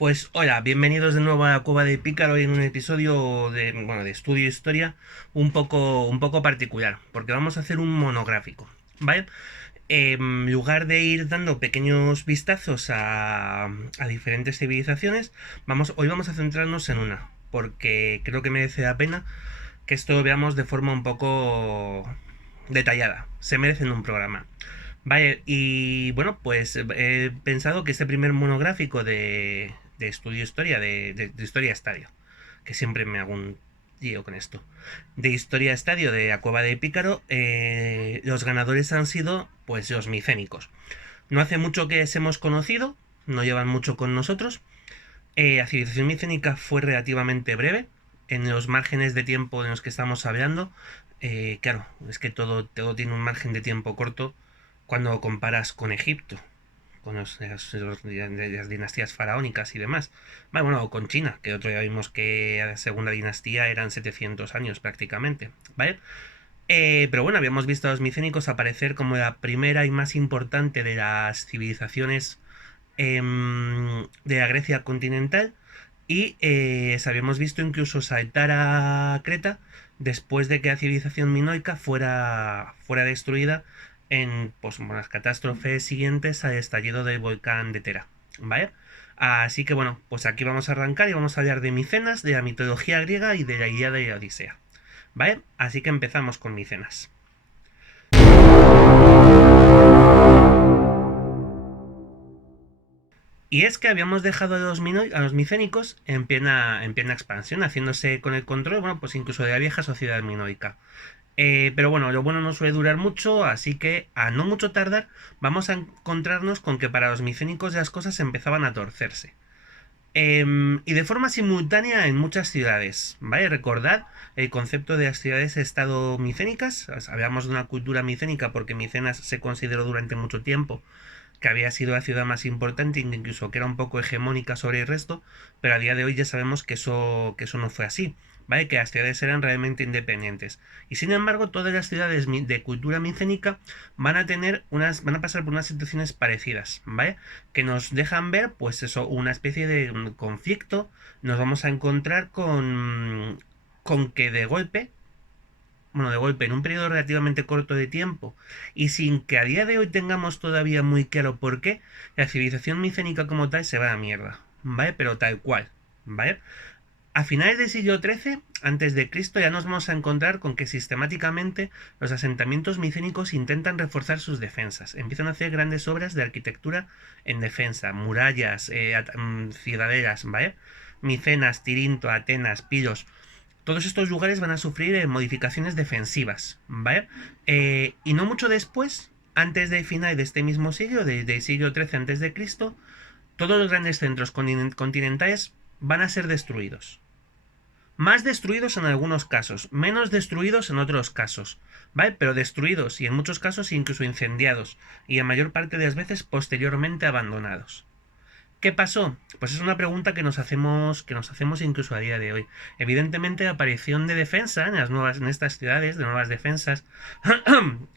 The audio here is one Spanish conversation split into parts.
Pues hola, bienvenidos de nuevo a la Cueva de Pícaro y en un episodio de Estudio Historia un poco particular, porque vamos a hacer un monográfico, ¿vale? En lugar de ir dando pequeños vistazos a diferentes civilizaciones, hoy vamos a centrarnos en una, porque creo que merece la pena que esto lo veamos de forma un poco detallada. Se merecen un programa. Vale, y bueno, pues he pensado que este primer monográfico de estudio historia, de historia estadio, que siempre me hago un lío con esto, de historia estadio de la Cueva de Pícaro, los ganadores han sido pues los micénicos. No hace mucho que se hemos conocido, no llevan mucho con nosotros. La civilización micénica fue relativamente breve, en los márgenes de tiempo en los que estamos hablando. Claro, es que todo tiene un margen de tiempo corto cuando comparas con Egipto, con las dinastías faraónicas y demás. Bueno, o con China, que otro día vimos que la segunda dinastía eran 700 años prácticamente, ¿vale? Pero bueno, habíamos visto a los micénicos aparecer como la primera y más importante de las civilizaciones de la Grecia continental y habíamos visto incluso saltar a Creta después de que la civilización minoica fuera destruida en pues, las catástrofes siguientes al estallido del volcán de Tera. ¿Vale? Así que bueno, pues aquí vamos a arrancar y vamos a hablar de Micenas, de la mitología griega y de la Ilíada y la Odisea. ¿Vale? Así que empezamos con Micenas. Y es que habíamos dejado a los micénicos en plena expansión, haciéndose con el control, bueno, pues incluso de la vieja sociedad minoica. Pero bueno, lo bueno no suele durar mucho, así que a no mucho tardar vamos a encontrarnos con que para los micénicos las cosas empezaban a torcerse. Y de forma simultánea en muchas ciudades, ¿vale? Recordad el concepto de las ciudades-estado micénicas. Hablamos de una cultura micénica porque Micenas se consideró durante mucho tiempo que había sido la ciudad más importante, incluso que era un poco hegemónica sobre el resto, pero a día de hoy ya sabemos que eso no fue así, ¿vale? Que las ciudades eran realmente independientes. Y sin embargo, todas las ciudades de cultura micénica van a pasar por unas situaciones parecidas, ¿vale? Que nos dejan ver, pues eso, una especie de conflicto. Nos vamos a encontrar con que de golpe, en un periodo relativamente corto de tiempo, y sin que a día de hoy tengamos todavía muy claro por qué, la civilización micénica como tal se va a la mierda, ¿vale? Pero tal cual, ¿vale? A finales del siglo XIII, antes de Cristo, ya nos vamos a encontrar con que sistemáticamente los asentamientos micénicos intentan reforzar sus defensas. Empiezan a hacer grandes obras de arquitectura en defensa, murallas, ciudadelas, ¿vale? Micenas, Tirinto, Atenas, Pilos, todos estos lugares van a sufrir modificaciones defensivas, ¿vale? Y no mucho después, antes del final de este mismo siglo, del siglo XIII antes de Cristo, todos los grandes centros continentales van a ser destruidos. Más destruidos en algunos casos, menos destruidos en otros casos, ¿vale? Pero destruidos y en muchos casos incluso incendiados y en mayor parte de las veces posteriormente abandonados. ¿Qué pasó? Pues es una pregunta que nos hacemos incluso a día de hoy. Evidentemente, la aparición de defensa en estas ciudades, de nuevas defensas,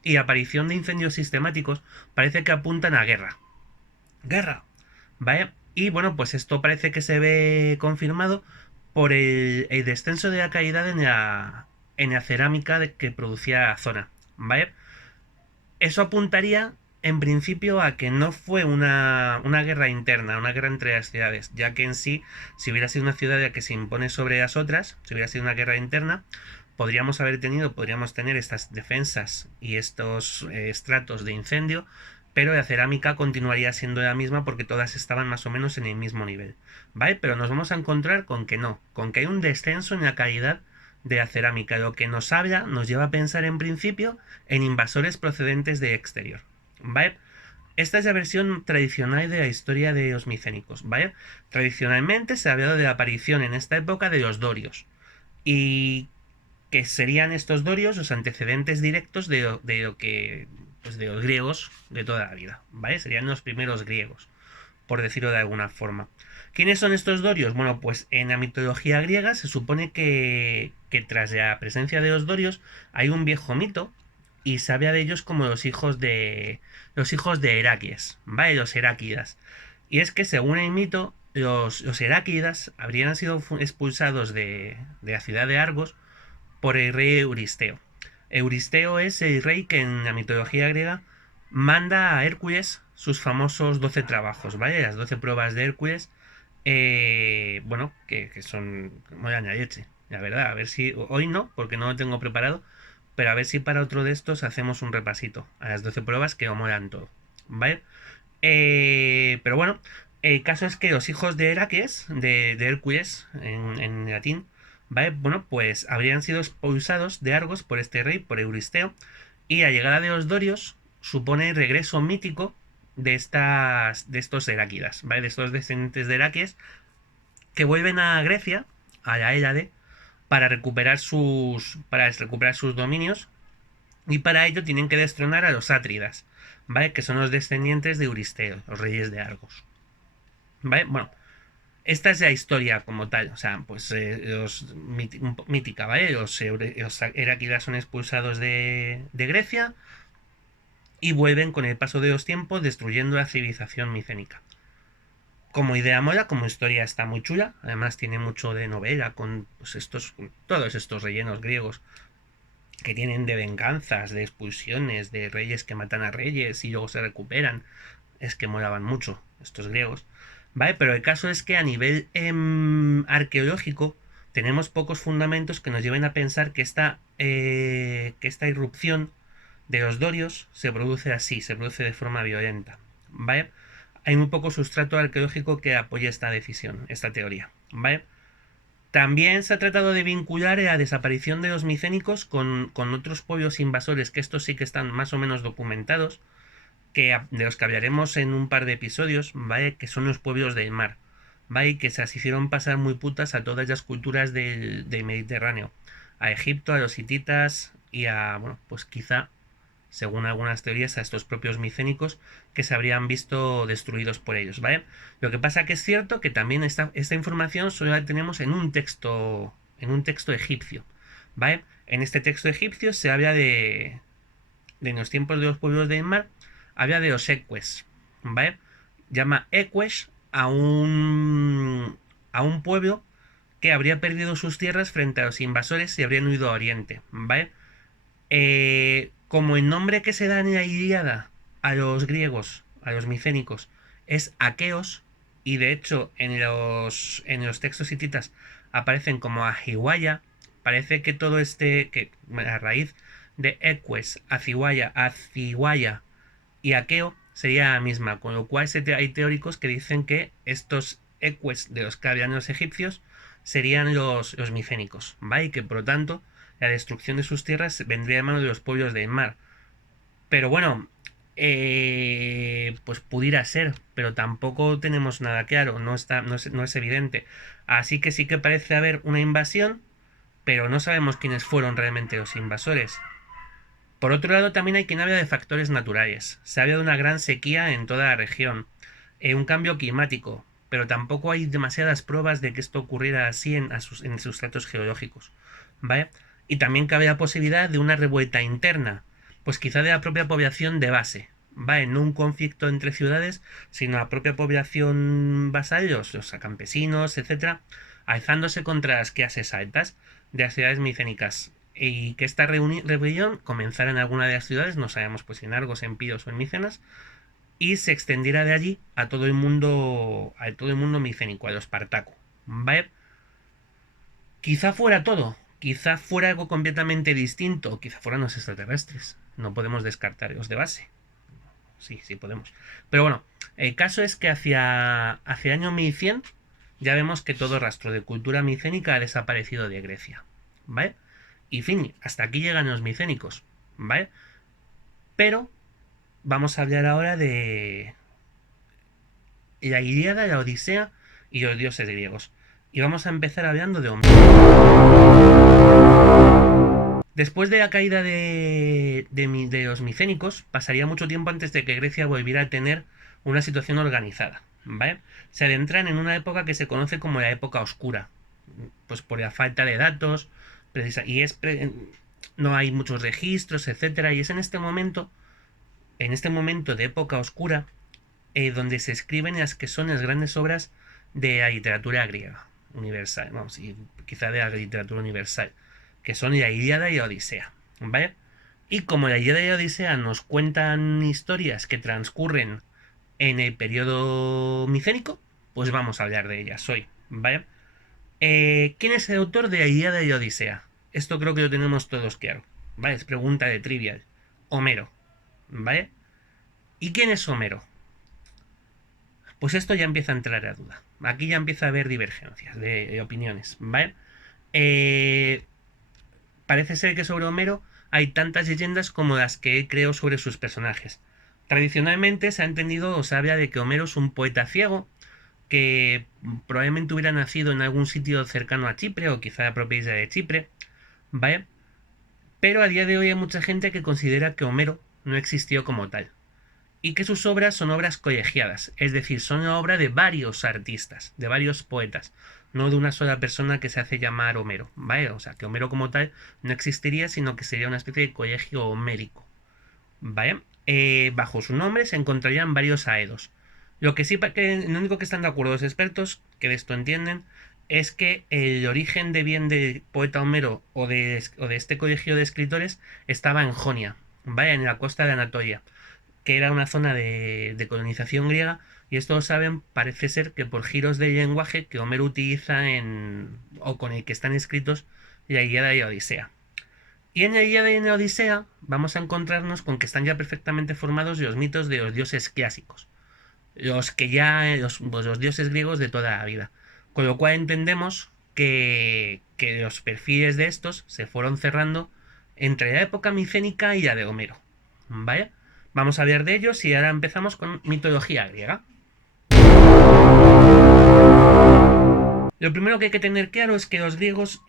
y aparición de incendios sistemáticos, parece que apuntan a guerra. Guerra, ¿vale? Y bueno, pues esto parece que se ve confirmado por el descenso de la calidad en la cerámica que producía la zona, ¿vale? Eso apuntaría en principio a que no fue una guerra interna, una guerra entre las ciudades, ya que en sí, si hubiera sido una ciudad que se impone sobre las otras, si hubiera sido una guerra interna, podríamos tener estas defensas y estos estratos de incendio, pero la cerámica continuaría siendo la misma porque todas estaban más o menos en el mismo nivel, ¿vale? Pero nos vamos a encontrar con que no, con que hay un descenso en la calidad de la cerámica, lo que nos lleva a pensar en principio en invasores procedentes de exterior, ¿vale? Esta es la versión tradicional de la historia de los micénicos, ¿vale? Tradicionalmente se ha hablado de la aparición en esta época de los dorios, y que serían estos dorios los antecedentes directos de lo que, pues de los griegos de toda la vida, ¿vale? Serían los primeros griegos, por decirlo de alguna forma. ¿Quiénes son estos dorios? Bueno, pues en la mitología griega se supone que tras la presencia de los dorios hay un viejo mito y se habla de ellos como los hijos de Heracles, ¿vale? Los Heráquidas. Y es que según el mito, los Heráclidas habrían sido expulsados de la ciudad de Argos por el rey Euristeo. Euristeo es el rey que en la mitología griega manda a Hércules sus famosos 12 trabajos, ¿vale? Las 12 pruebas de Hércules, bueno, que son muy la leche, la verdad. A ver si, hoy no, porque no lo tengo preparado, pero a ver si para otro de estos hacemos un repasito a las 12 pruebas que lo molan todo, ¿vale? Pero bueno, el caso es que los hijos de Heracles, de Hércules en latín, ¿vale? Bueno, pues habrían sido expulsados de Argos por este rey, por Euristeo, y la llegada de los dorios supone el regreso mítico de estos Heráclidas, ¿vale? De estos descendientes de Heracles que vuelven a Grecia, a la Hélade, para recuperar sus dominios, y para ello tienen que destronar a los Átridas, ¿vale? Que son los descendientes de Euristeo, los reyes de Argos, ¿vale? Bueno, esta es la historia como tal, o sea, pues mítica, ¿vale? Los Heráclidas son expulsados de Grecia y vuelven con el paso de los tiempos destruyendo la civilización micénica. Como idea mola, como historia está muy chula, además tiene mucho de novela con pues, todos estos rellenos griegos que tienen de venganzas, de expulsiones, de reyes que matan a reyes y luego se recuperan. Es que molaban mucho estos griegos, ¿vale? Pero el caso es que a nivel arqueológico tenemos pocos fundamentos que nos lleven a pensar que esta irrupción de los dorios se produce así, se produce de forma violenta, ¿vale? Hay muy poco sustrato arqueológico que apoye esta decisión, esta teoría, ¿vale? También se ha tratado de vincular la desaparición de los micénicos con otros pueblos invasores, que estos sí que están más o menos documentados, de los que hablaremos en un par de episodios, ¿vale? Que son los pueblos del mar, ¿vale? Que se las hicieron pasar muy putas a todas las culturas del Mediterráneo, a Egipto, a los hititas y a, bueno, pues quizá, según algunas teorías, a estos propios micénicos que se habrían visto destruidos por ellos, ¿vale? Lo que pasa que es cierto que también esta información solo la tenemos en un texto egipcio, ¿vale? En este texto egipcio se habla en los tiempos de los pueblos del mar, habla de los eques, ¿vale? Llama eques a un pueblo que habría perdido sus tierras frente a los invasores y habrían huido a Oriente, ¿vale? Como el nombre que se da en la Ilíada a los griegos, a los micénicos, es aqueos, y de hecho en los textos hititas aparecen como Ahiwaya, parece que todo que a raíz de Eques, Aciwaya y Aqueo sería la misma, con lo cual hay teóricos que dicen que estos Eques de los que habían los egipcios serían los micénicos, ¿vale? Y que por lo tanto la destrucción de sus tierras vendría de mano de los pueblos del mar. Pero bueno, pues pudiera ser, pero tampoco tenemos nada claro, no es evidente. Así que sí que parece haber una invasión, pero no sabemos quiénes fueron realmente los invasores. Por otro lado, también hay quien habla de factores naturales. Se habla de una gran sequía en toda la región, un cambio climático, pero tampoco hay demasiadas pruebas de que esto ocurriera así en sustratos geológicos, ¿vale? Y también cabe la posibilidad de una revuelta interna, pues quizá de la propia población de base, ¿vale? No un conflicto entre ciudades, sino la propia población basal, los campesinos, etcétera, alzándose contra las clases altas de las ciudades micénicas. Y que esta rebelión comenzara en alguna de las ciudades, no sabemos pues en Argos, en Pilos o en Micenas, y se extendiera de allí a todo el mundo micénico, a los Espartaco, ¿vale? Quizá fuera todo, quizá fuera algo completamente distinto, quizá fueran los extraterrestres. No podemos descartarlos de base. Sí podemos. Pero bueno, el caso es que hacia el año 1100 ya vemos que todo rastro de cultura micénica ha desaparecido de Grecia, ¿vale? Y fin, hasta aquí llegan los micénicos, ¿vale? Pero vamos a hablar ahora de la Ilíada, la Odisea y los dioses griegos. Y vamos a empezar hablando de Homero. Después de la caída de los micénicos, pasaría mucho tiempo antes de que Grecia volviera a tener una situación organizada, ¿vale? Se adentran en una época que se conoce como la época oscura, pues por la falta de datos, no hay muchos registros, etcétera, y es en este momento de época oscura, donde se escriben las que son las grandes obras de la literatura griega universal, vamos, y quizá de la literatura universal, que son la Ilíada y la Odisea, ¿vale? Y como la Ilíada y la Odisea nos cuentan historias que transcurren en el periodo micénico, pues vamos a hablar de ellas hoy, ¿vale? ¿Quién es el autor de la Ilíada y la Odisea? Esto creo que lo tenemos todos claro, ¿vale? Es pregunta de trivial. Homero, ¿vale? ¿Y quién es Homero? Pues esto ya empieza a entrar a duda. Aquí ya empieza a haber divergencias de opiniones, ¿vale? Eh, Parece ser que sobre Homero hay tantas leyendas como las que él creó sobre sus personajes. Tradicionalmente se ha entendido o se habla de que Homero es un poeta ciego que probablemente hubiera nacido en algún sitio cercano a Chipre o quizá la propia isla de Chipre, ¿vale? Pero a día de hoy hay mucha gente que considera que Homero no existió como tal y que sus obras son obras colegiadas, es decir, son la obra de varios artistas, de varios poetas, no de una sola persona que se hace llamar Homero, ¿vale? O sea, que Homero como tal no existiría, sino que sería una especie de colegio homérico, ¿vale? Bajo su nombre se encontrarían varios aedos. Lo que sí, lo único que están de acuerdo los expertos, que de esto entienden, es que el origen de bien del poeta Homero o de este colegio de escritores estaba en Jonia, ¿vale? En la costa de Anatolia, que era una zona de colonización griega, y esto lo saben, parece ser que por giros del lenguaje que Homero utiliza o con el que están escritos la Ilíada y la Odisea. Y en la Ilíada y en la Odisea vamos a encontrarnos con que están ya perfectamente formados los mitos de los dioses clásicos, los que ya, pues los dioses griegos de toda la vida. Con lo cual entendemos que los perfiles de estos se fueron cerrando entre la época micénica y la de Homero. ¿Vale? Vamos a hablar de ellos y ahora empezamos con mitología griega. Lo primero que hay que tener claro es que los griegos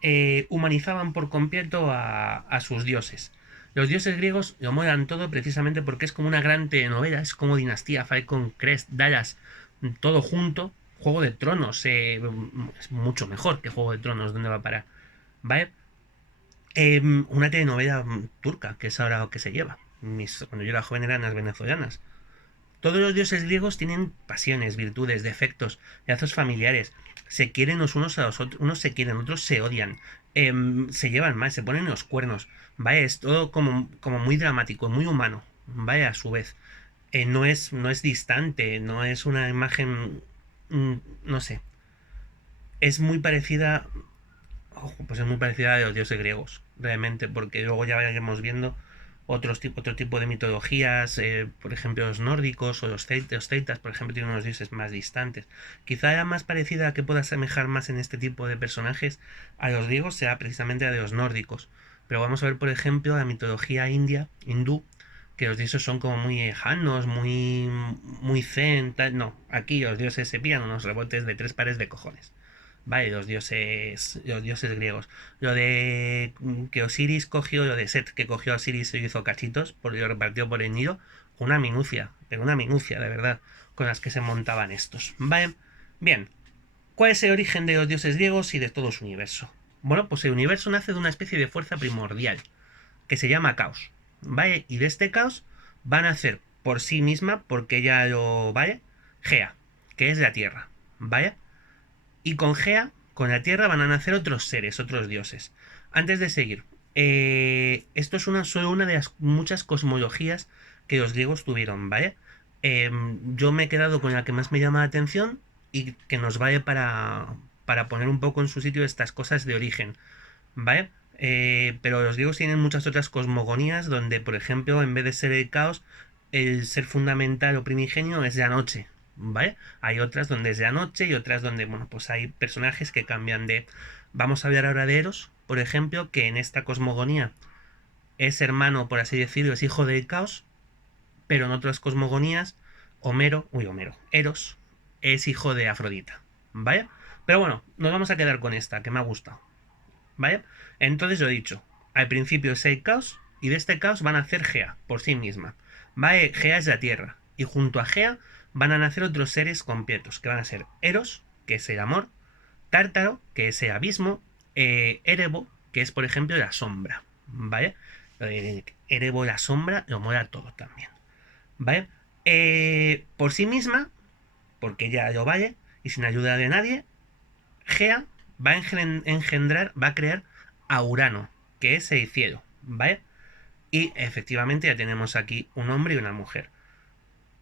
humanizaban por completo a sus dioses. Los dioses griegos lo molan todo precisamente porque es como una gran telenovela, es como Dinastía, Falcon Crest, Dallas, todo junto. Juego de Tronos es mucho mejor que Juego de Tronos, ¿dónde va a parar? ¿Vale? Una telenovela turca, que es ahora lo que se lleva. Cuando yo era joven eran las venezolanas. Todos los dioses griegos tienen pasiones, virtudes, defectos, lazos familiares. Se quieren los unos a los otros, unos se quieren, otros se odian. Se llevan mal, se ponen los cuernos. Vaya, es todo como muy dramático, muy humano. Vaya, a su vez. No es distante, no es una imagen. No sé. Es muy parecida. Ojo, pues es muy parecida a los dioses griegos, realmente, porque luego ya vayamos viendo otro tipo de mitologías, por ejemplo los nórdicos o los celtas, por ejemplo, tienen unos dioses más distantes. Quizá la más parecida a que pueda asemejar más en este tipo de personajes a los griegos sea precisamente la de los nórdicos. Pero vamos a ver, por ejemplo, la mitología hindú, que los dioses son como muy lejanos, muy zen, tal. No, aquí los dioses se pillan unos rebotes de tres pares de cojones. Vale, los dioses griegos. Lo de que Osiris cogió, lo de Set que cogió a Osiris y hizo cachitos, porque lo repartió por el Nilo, una minucia, pero una minucia, de verdad, con las que se montaban estos. Vale, bien. ¿Cuál es el origen de los dioses griegos y de todo su universo? Bueno, pues el universo nace de una especie de fuerza primordial, que se llama caos. ¿Vale? Y de este caos van a nacer por sí misma, porque ya lo, ¿vale? Gea, que es la Tierra. ¿Vale? Y con Gea, con la Tierra, van a nacer otros seres, otros dioses. Antes de seguir, esto es solo una de las muchas cosmologías que los griegos tuvieron, ¿vale? Yo me he quedado con la que más me llama la atención y que nos vale para poner un poco en su sitio estas cosas de origen, ¿vale? Pero los griegos tienen muchas otras cosmogonías donde, por ejemplo, en vez de ser el caos, el ser fundamental o primigenio es la noche, ¿vale? Hay otras donde es la noche y otras donde, bueno, pues hay personajes que cambian de... Vamos a hablar ahora de Eros, por ejemplo, que en esta cosmogonía es hermano, por así decirlo, es hijo del caos, pero en otras cosmogonías, Eros, es hijo de Afrodita, ¿vale? Pero bueno, nos vamos a quedar con esta, que me ha gustado, ¿vale? Entonces lo he dicho, al principio es el caos y de este caos van a hacer Gea por sí misma, ¿vale? Gea es la tierra y junto a Gea van a nacer otros seres completos que van a ser Eros, que es el amor, Tártaro, que es el abismo, Erebo, que es por ejemplo la sombra, ¿vale? Erebo, la sombra, lo mola todo también, ¿vale? Por sí misma, porque ya lo vale, y sin ayuda de nadie, Gea va a engendrar, va a crear a Urano, que es el cielo, ¿vale? Y efectivamente ya tenemos aquí un hombre y una mujer.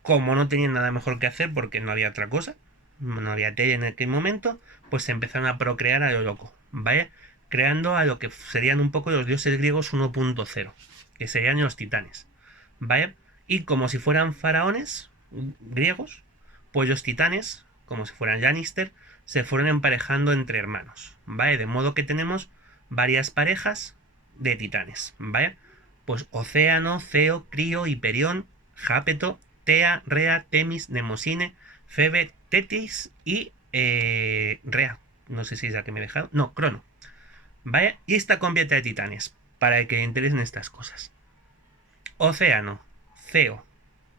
Como no tenían nada mejor que hacer porque no había otra cosa, no había tele en aquel momento, pues se empezaron a procrear a lo loco, ¿vale? Creando a lo que serían un poco los dioses griegos 1.0, que serían los titanes, ¿vale? Y como si fueran faraones griegos, pues los titanes, como si fueran Lannister, se fueron emparejando entre hermanos, ¿vale? De modo que tenemos varias parejas de titanes, ¿vale? Pues Océano, Ceo, Crío, Hiperión, Jápeto, Tea, Rea, Temis, Nemosine, Febe, Tetis y Rea. No sé si es la que me he dejado. No, Crono. ¿Vale? Y esta completa de titanes, para que le interesen estas cosas. Océano, Ceo,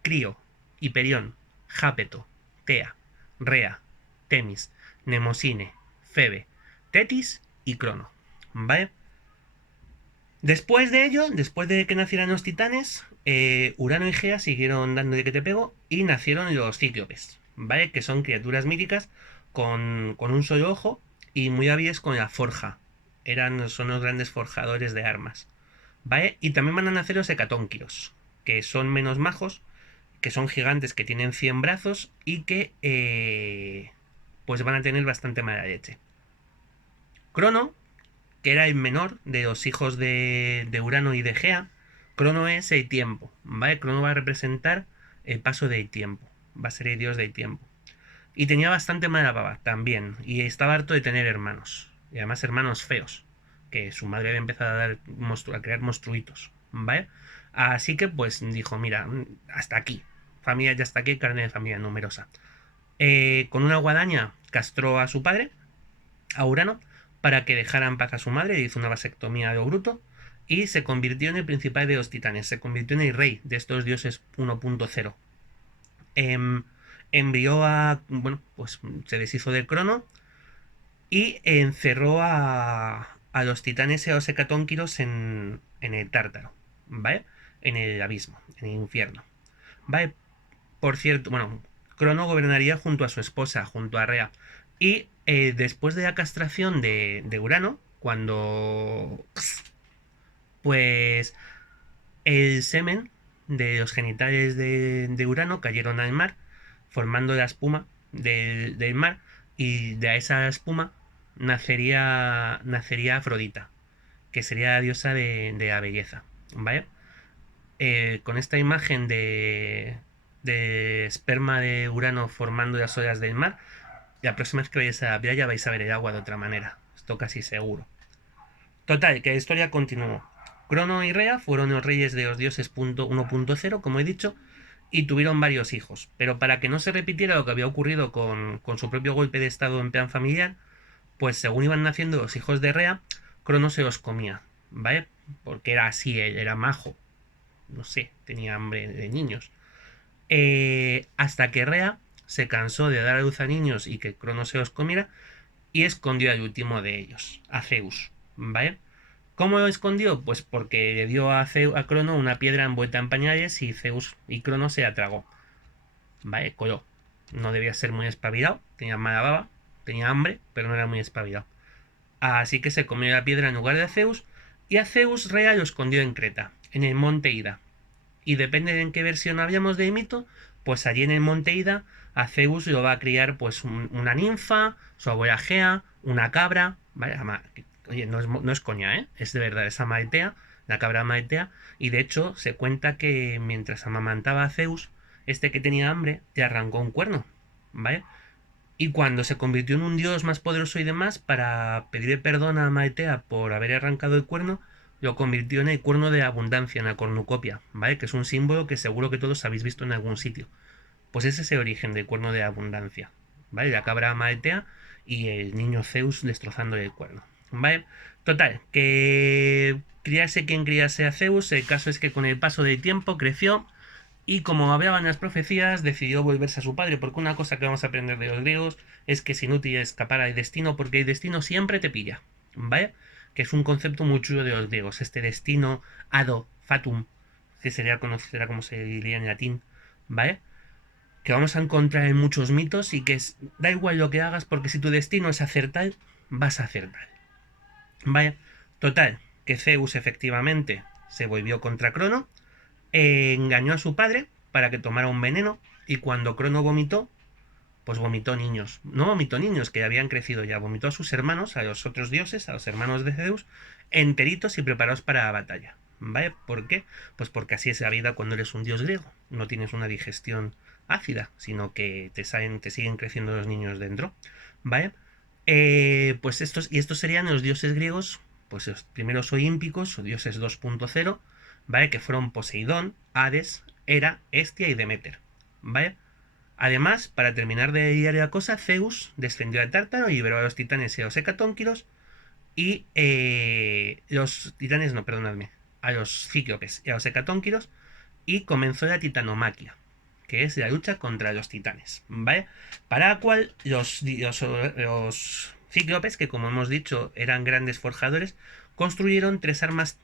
Crío, Hiperión, Jápeto, Tea, Rea, Temis, Nemosine, Febe, Tetis y Crono. ¿Vale? Después de ello, después de que nacieran los titanes, Urano y Gea siguieron dando de que te pego y nacieron los cíclopes, ¿vale? Que son criaturas míticas con un solo ojo y muy hábiles con la forja. Son los grandes forjadores de armas, ¿vale? Y también van a nacer los hecatónquiros, que son menos majos, que son gigantes que tienen 100 brazos y que pues van a tener bastante mala leche. Crono, que era el menor de los hijos de Urano y de Gea, Crono es el tiempo, ¿vale? Crono va a representar el paso del tiempo, va a ser el dios del tiempo. Y tenía bastante mala baba también, y estaba harto de tener hermanos, y además hermanos feos, que su madre había empezado a crear monstruitos, ¿vale? Así que pues dijo, mira, hasta aquí, familia ya hasta aquí, carne de familia numerosa. Con una guadaña castró a su padre, a Urano, para que dejara en paz a su madre, hizo una vasectomía de bruto y se convirtió en el principal de los titanes, se convirtió en el rey de estos dioses 1.0. Envió bueno, pues se deshizo de Crono y encerró a los titanes y a los hecatónquiros en el Tártaro, ¿vale? En el abismo, en el infierno, ¿vale? Por cierto, bueno, Crono gobernaría junto a su esposa, junto a Rea. Y después de la castración de Urano, cuando pues el semen de los genitales de Urano cayeron al mar, formando la espuma del mar, y de esa espuma nacería Afrodita, que sería la diosa de la belleza, ¿vale? Con esta imagen de esperma de Urano formando las olas del mar, la próxima vez que vayáis a la playa vais a ver el agua de otra manera. Esto casi seguro. Total, que la historia continuó. Crono y Rea fueron los reyes de los dioses 1.0, como he dicho, y tuvieron varios hijos. Pero para que no se repitiera lo que había ocurrido con su propio golpe de estado en plan familiar, pues según iban naciendo los hijos de Rea, Crono se los comía, ¿vale? Porque era así, él era majo. No sé, tenía hambre de niños. Hasta que Rea se cansó de dar a luz a niños y que Crono se los comiera y escondió al último de ellos, a Zeus, ¿vale? ¿Cómo lo escondió? Pues porque le dio a Crono una piedra envuelta en pañales y Zeus y Crono se la tragó, ¿vale? Coló. No debía ser muy espabilado, tenía mala baba, tenía hambre, pero no era muy espabilado. Así que se comió la piedra en lugar de Zeus y a Zeus Rea lo escondió en Creta, en el monte Ida. Y depende de en qué versión hablamos del mito, pues allí en el monte Ida a Zeus lo va a criar pues una ninfa, su abuela Gea, una cabra, ¿vale? Oye, no es coña, ¿eh? Es de verdad, es Amaltea, la cabra Amaltea, y de hecho se cuenta que mientras amamantaba a Zeus, este que tenía hambre, le arrancó un cuerno, ¿vale? Y cuando se convirtió en un dios más poderoso y demás, para pedirle perdón a Maitea por haber arrancado el cuerno, lo convirtió en el cuerno de abundancia, en la cornucopia, ¿vale? Que es un símbolo que seguro que todos habéis visto en algún sitio. Pues ese es el origen del cuerno de abundancia, ¿vale? La cabra Maitea y el niño Zeus destrozando el cuerno, ¿vale? Total, que criase quien criase a Zeus, el caso es que con el paso del tiempo creció y como hablaban las profecías, decidió volverse a su padre, porque una cosa que vamos a aprender de los griegos es que es inútil escapar al destino, porque el destino siempre te pilla, ¿vale? Que es un concepto muy chulo de los griegos, este destino ado, fatum, que será como se diría en latín, ¿vale? que vamos a encontrar en muchos mitos y que da igual lo que hagas porque si tu destino es acertar, vas a acertar. Vaya, total, que Zeus efectivamente se volvió contra Crono, engañó a su padre para que tomara un veneno y cuando Crono vomitó, pues vomitó niños. No vomitó niños que habían crecido ya, vomitó a sus hermanos, a los otros dioses, a los hermanos de Zeus, enteritos y preparados para la batalla. ¿Vale? ¿Por qué? Pues porque así es la vida cuando eres un dios griego. No tienes una digestión ácida, sino que te siguen creciendo los niños dentro. ¿Vale? Pues estos serían los dioses griegos, pues los primeros olímpicos, o dioses 2.0, ¿vale? Que fueron Poseidón, Hades, Hera, Hestia y Deméter. ¿Vale? Además, para terminar de liar la cosa, Zeus descendió a Tártaro y liberó a los titanes y a los hecatónquiros. Y los titanes, no, perdonadme, a los cíclopes y a los hecatónquiros. Y comenzó la titanomaquia, que es la lucha contra los titanes, ¿vale? Para la cual los cíclopes, que como hemos dicho eran grandes forjadores, construyeron 3 armas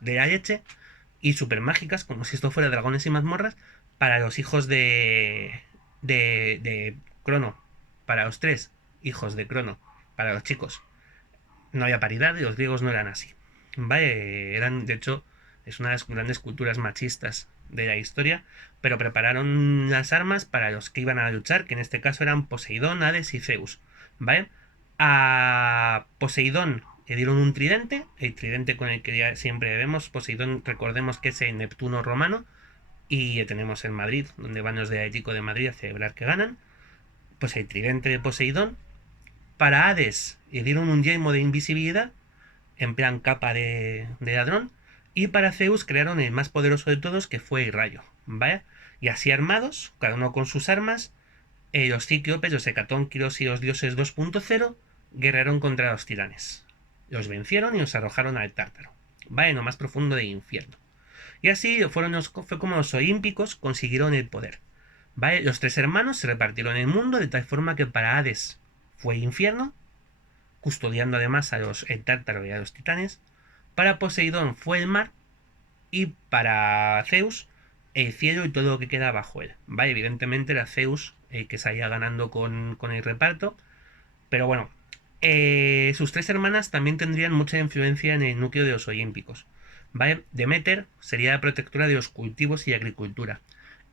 de la leche y super mágicas, como si esto fuera dragones y mazmorras, para los hijos de Crono, para los 3 hijos de Crono, para los chicos. No había paridad y los griegos no eran así. ¿Vale? Eran, de hecho, es una de las grandes culturas machistas de la historia, pero prepararon las armas para los que iban a luchar, que en este caso eran Poseidón, Hades y Zeus. ¿Vale? A Poseidón le dieron un tridente, el tridente con el que ya siempre vemos. Poseidón, recordemos que es el Neptuno romano, y tenemos en Madrid, donde van los de Atlético de Madrid a celebrar que ganan. Pues el tridente de Poseidón. Para Hades le dieron un yelmo de invisibilidad, en plan capa de ladrón. Y para Zeus crearon el más poderoso de todos, que fue el rayo. ¿Vale? Y así armados, cada uno con sus armas, los cíclopes, los hecatónquiros y los dioses 2.0 guerrearon contra los titanes. Los vencieron y los arrojaron al Tártaro. ¿Vale? En lo más profundo del infierno. Y así fue como los olímpicos consiguieron el poder. ¿Vale? Los 3 hermanos se repartieron el mundo de tal forma que para Hades fue el infierno, custodiando además el Tártaro y a los titanes. Para Poseidón fue el mar y para Zeus el cielo y todo lo que queda bajo él. ¿Vale? Evidentemente era Zeus el que salía ganando con el reparto, pero bueno, sus 3 hermanas también tendrían mucha influencia en el núcleo de los olímpicos. ¿Vale? Deméter sería la protectora de los cultivos y agricultura.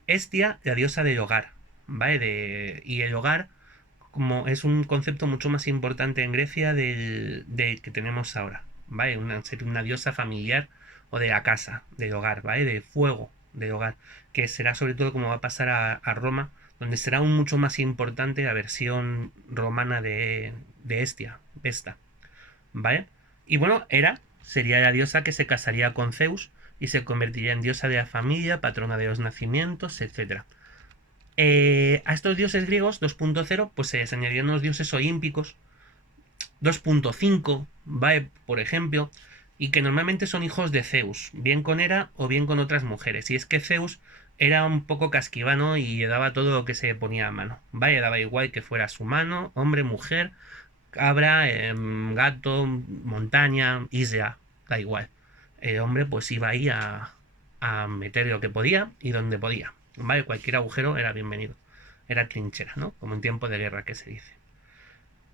Hestia, la diosa del hogar. ¿Vale? Y el hogar como es un concepto mucho más importante en Grecia del que tenemos ahora. ¿Vale? Una diosa familiar o de la casa, del hogar, ¿vale? De fuego, del hogar. Que será sobre todo como va a pasar a Roma, donde será aún mucho más importante la versión romana de Hestia, Vesta, ¿vale? Y bueno, Hera sería la diosa que se casaría con Zeus y se convertiría en diosa de la familia, patrona de los nacimientos, etc. A estos dioses griegos 2.0 pues se les añadieron los dioses olímpicos 2.5, ¿vale? Por ejemplo, y que normalmente son hijos de Zeus, bien con Hera o bien con otras mujeres. Y es que Zeus era un poco casquivano y le daba todo lo que se ponía a mano, ¿vale? Le daba igual que fueras humano, hombre, mujer, cabra, gato, montaña, isla, da igual. El hombre pues iba ahí a meter lo que podía y donde podía, ¿vale? Cualquier agujero era bienvenido. Era trinchera, ¿no? Como en tiempo de guerra que se dice.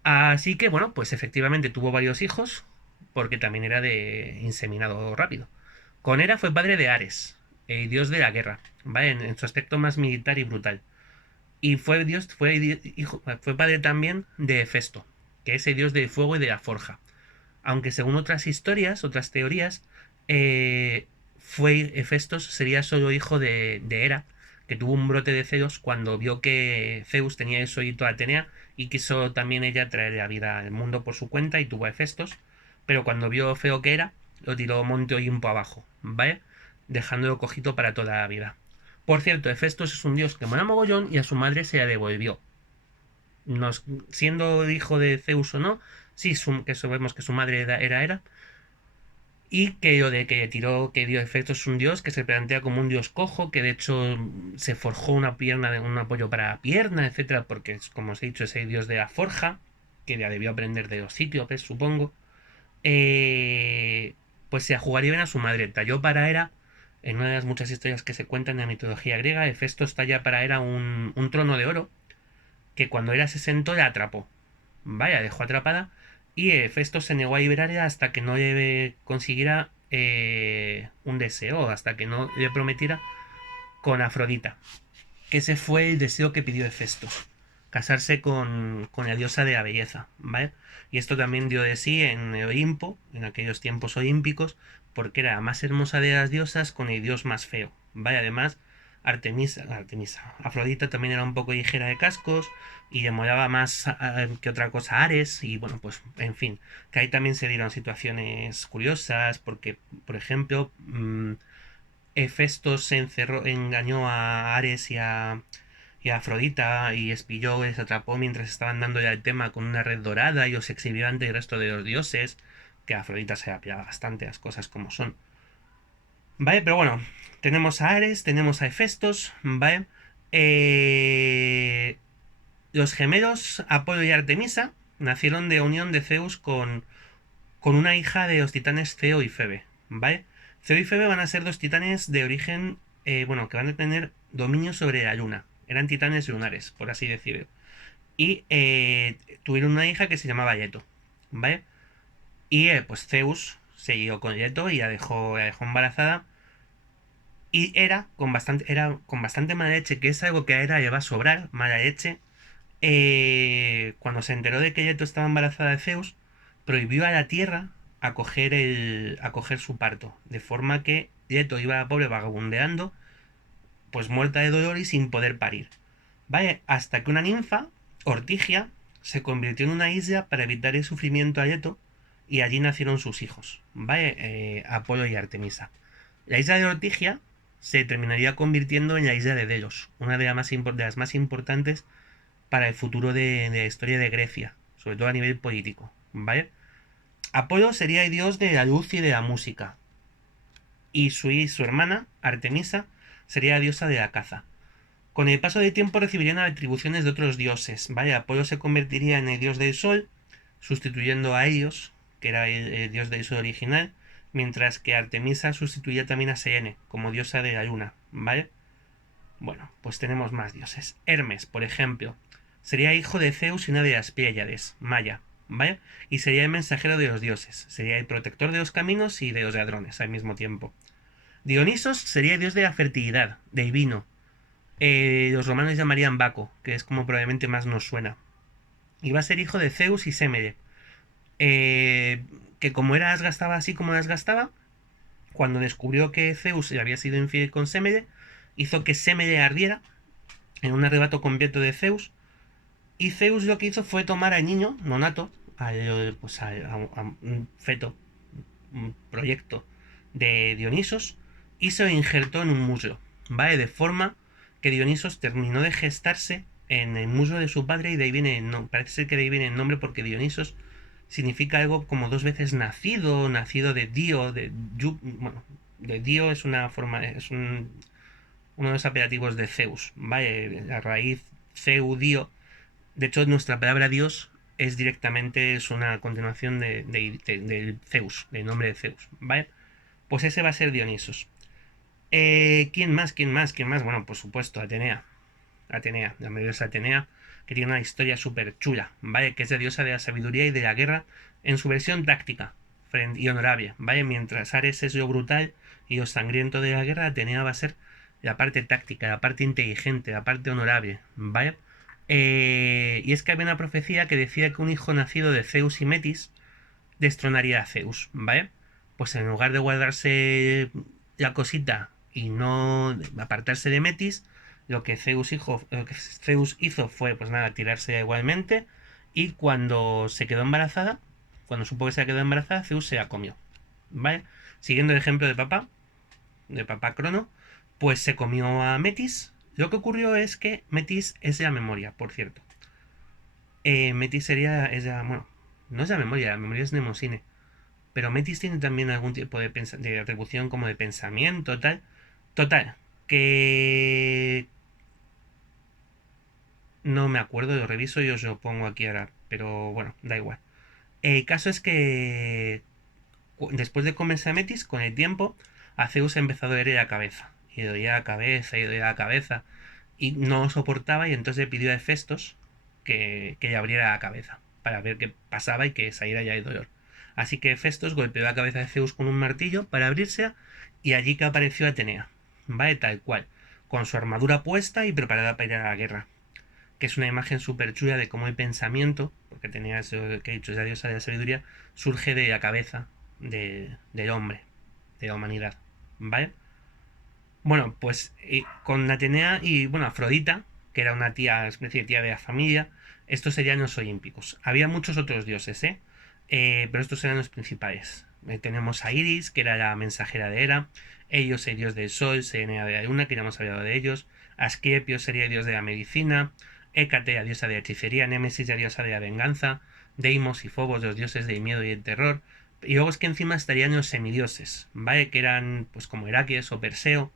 Así que bueno, pues efectivamente tuvo varios hijos, porque también era de inseminado rápido. Con Hera fue padre de Ares, el dios de la guerra, ¿vale? En su aspecto más militar y brutal. Y fue padre también de Hefesto, que es el dios del fuego y de la forja. Aunque según otras historias, otras teorías, eh, Hefestos sería solo hijo de Hera, que tuvo un brote de celos cuando vio que Zeus tenía el solito a Atenea y quiso también ella traer la vida al mundo por su cuenta y tuvo a Hefestos, pero cuando vio feo que era, lo tiró Monte Olimpo abajo, ¿vale? Dejándolo cojito para toda la vida. Por cierto, Hefestos es un dios que mola mogollón y a su madre se la devolvió. Siendo hijo de Zeus o no, sí, que sabemos que su madre era Hera, y que lo de que tiró, que dio efectos es un dios que se plantea como un dios cojo, que de hecho se forjó una pierna, de un apoyo para la pierna, etcétera, porque como os he dicho, es el dios de la forja, que ya debió aprender de los cíclopes, supongo. Pues se jugaría bien a su madre. Talló para Hera En una de las muchas historias que se cuentan en la mitología griega, Hefesto talla para Hera un trono de oro que cuando Hera se sentó la atrapó. Vaya, dejó atrapada y Hefesto se negó a liberarla hasta que no le consiguiera un deseo, hasta que no le prometiera con Afrodita. Que ese fue el deseo que pidió Hefesto, casarse con la diosa de la belleza, ¿vale? Y esto también dio de sí en el Olimpo, en aquellos tiempos olímpicos, porque era la más hermosa de las diosas con el dios más feo, ¿vale? Además, Afrodita también era un poco ligera de cascos y le molaba más que otra cosa Ares y bueno, pues en fin, que ahí también se dieron situaciones curiosas porque, por ejemplo, Hefesto se encerró, engañó a Ares y a Afrodita y espilló, les atrapó mientras estaban dándole al tema con una red dorada y los exhibió ante el resto de los dioses, que a Afrodita se le pillaba bastante las cosas como son. ¿Vale? Pero bueno, tenemos a Ares, tenemos a Hefestos, ¿vale? Los gemelos Apolo y Artemisa nacieron de unión de Zeus con una hija de los titanes Ceo y Febe, ¿vale? Ceo y Febe van a ser dos titanes de origen, bueno, que van a tener dominio sobre la luna. Eran titanes lunares, por así decirlo. Y tuvieron una hija que se llamaba Leto, ¿vale? Y pues Zeus se guió con Leto y la dejó embarazada. Y era con bastante mala leche, que es algo que a Hera le va a sobrar, mala leche. Cuando se enteró de que Leto estaba embarazada de Zeus, prohibió a la tierra acoger su parto, de forma que Leto iba a pobre vagabundeando, pues muerta de dolor y sin poder parir. ¿Vale? Hasta que una ninfa, Ortigia, se convirtió en una isla para evitar el sufrimiento a Leto y allí nacieron sus hijos, ¿vale? Apolo y Artemisa. La isla de Ortigia se terminaría convirtiendo en la isla de Delos, una de las más importantes para el futuro de la historia de Grecia, sobre todo a nivel político, ¿vale? Apolo sería el dios de la luz y de la música, y su hermana, Artemisa, sería la diosa de la caza. Con el paso del tiempo recibirían atribuciones de otros dioses, ¿vale? Apolo se convertiría en el dios del sol, sustituyendo a Helios, que era el dios del sol original, mientras que Artemisa sustituía también a Selene como diosa de la luna, ¿vale? Bueno, pues tenemos más dioses. Hermes, por ejemplo, sería hijo de Zeus y una de las Pléyades, Maya, ¿vale? Y sería el mensajero de los dioses, sería el protector de los caminos y de los ladrones al mismo tiempo. Dionisos sería el dios de la fertilidad, del vino. Los romanos llamarían Baco, que es como probablemente más nos suena. Y va a ser hijo de Zeus y Semele, que como era gastaba así como las gastaba, cuando descubrió que Zeus había sido infiel con Semele, hizo que Semele ardiera en un arrebato completo de Zeus. Y Zeus lo que hizo fue tomar al niño, nonato, pues a un feto, un proyecto de Dionisos, y se lo injertó en un muslo, ¿vale? De forma que Dionisos terminó de gestarse en el muslo de su padre y de ahí viene, no, parece ser que de ahí viene el nombre porque Dionisos significa algo como dos veces nacido, nacido de Dio, bueno, de Dio es una forma, uno de los apelativos de Zeus, ¿vale? La raíz Dio. De hecho, nuestra palabra Dios es una continuación de Zeus, del nombre de Zeus, ¿vale? Pues ese va a ser Dionisos. ¿Quién más? ¿Quién más? ¿Quién más? Bueno, por supuesto, Atenea. Atenea, la diosa Atenea, que tiene una historia súper chula, ¿vale? Que es la diosa de la sabiduría y de la guerra en su versión táctica y honorable, ¿vale? Mientras Ares es lo brutal y lo sangriento de la guerra, Atenea va a ser la parte táctica, la parte inteligente, la parte honorable, ¿vale? Y es que había una profecía que decía que un hijo nacido de Zeus y Metis destronaría a Zeus, ¿vale? Pues en lugar de guardarse la cosita y no apartarse de Metis, lo que Zeus hizo fue, pues nada, tirarse igualmente. Y cuando se quedó embarazada, cuando supo que se quedó embarazada, Zeus se la comió, ¿vale? Siguiendo el ejemplo de papá Crono, pues se comió a Metis. Lo que ocurrió es que Metis es la memoria, por cierto. Metis es bueno, no es la memoria es Mnemosine. Pero Metis tiene también algún tipo de atribución como de pensamiento, tal. Total, que no me acuerdo, lo reviso y os lo pongo aquí ahora. Pero bueno, da igual. El caso es que después de comerse a Metis, con el tiempo, a Zeus empezó a doler la cabeza. Y dolía la cabeza y dolía la cabeza. Y no lo soportaba y entonces le pidió a Hefestos que le abriera la cabeza para ver qué pasaba y que saliera ya el dolor. Así que Hefestos golpeó la cabeza de Zeus con un martillo para abrirse y allí que apareció Atenea. ¿Vale? Tal cual. Con su armadura puesta y preparada para ir a la guerra. Que es una imagen súper chula de cómo el pensamiento, porque tenía eso que he dicho, esa diosa de la sabiduría, surge de la cabeza del hombre, de la humanidad. ¿Vale? Bueno, pues con Atenea y, bueno, Afrodita, que era una tía, especie de tía de la familia, estos serían los olímpicos. Había muchos otros dioses, ¿eh? Pero estos eran los principales. Tenemos a Iris, que era la mensajera de Hera, Helios, el dios del sol, Selene de la luna, que ya hemos hablado de ellos, Asclepio sería el dios de la medicina, Hécate, la diosa de la hechicería, Némesis, la diosa de la venganza, Deimos y Fobos, los dioses del miedo y el terror, y luego es que encima estarían los semidioses, ¿vale? Que eran, pues, como Heracles o Perseo,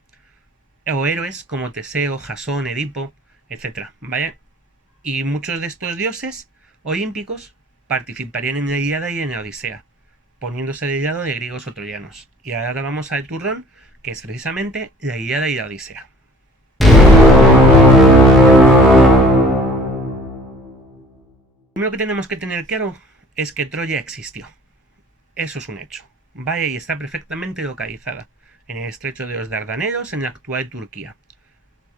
o héroes como Teseo, Jasón, Edipo, etcétera, ¿vale? Y muchos de estos dioses olímpicos participarían en la Ilíada y en la Odisea, poniéndose del lado de griegos o troyanos. Y ahora vamos al turrón, que es precisamente la Ilíada y la Odisea. Lo primero que tenemos que tener claro es que Troya existió. Eso es un hecho. Vaya, y está perfectamente localizada en el estrecho de los Dardanelos, en la actual Turquía.